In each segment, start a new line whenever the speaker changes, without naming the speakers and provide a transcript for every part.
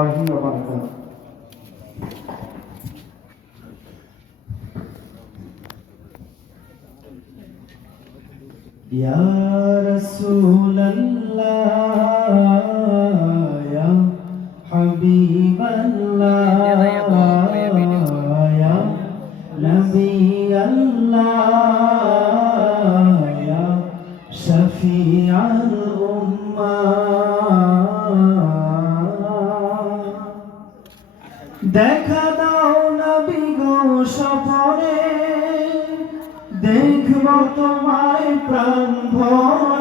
الله وبركاته يا رسول الله يا حبيب الله يا نبي الله দেখা দাও নবী গো সফরে দেখব তোমায় প্রাণ ভরে।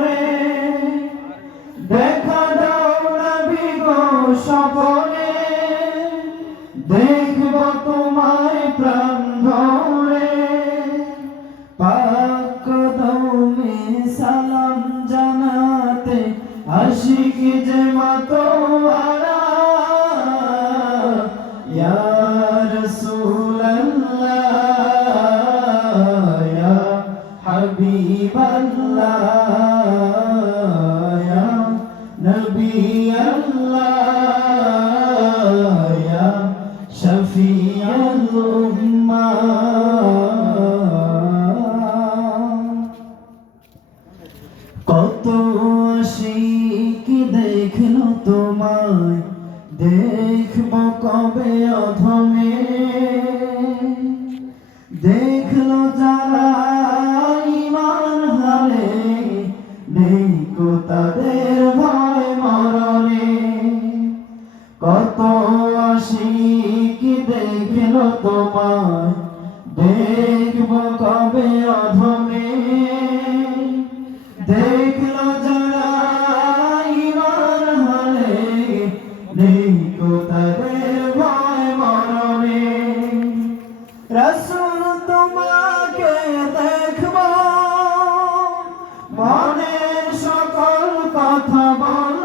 দেখব কবে অধমে। দেখল যারা ইমান হালে নেই কো তাদের ভয় মরণে। কত আশিক দেখল তোমায়। দেখব নেই কো তাদের ভয় মরণে। রসুল তোমাকে দেখব। মনের সকল কথা বলব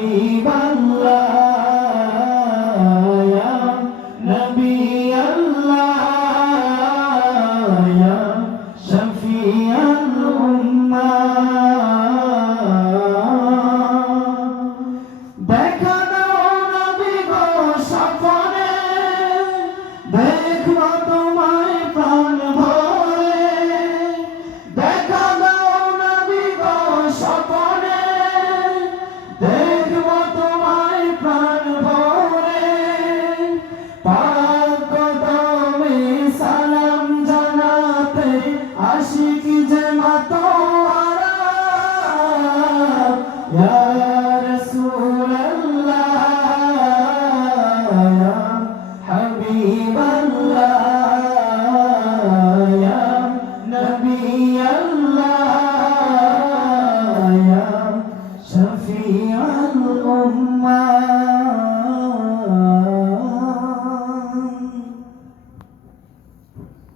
বাবা আশিক যে মাতা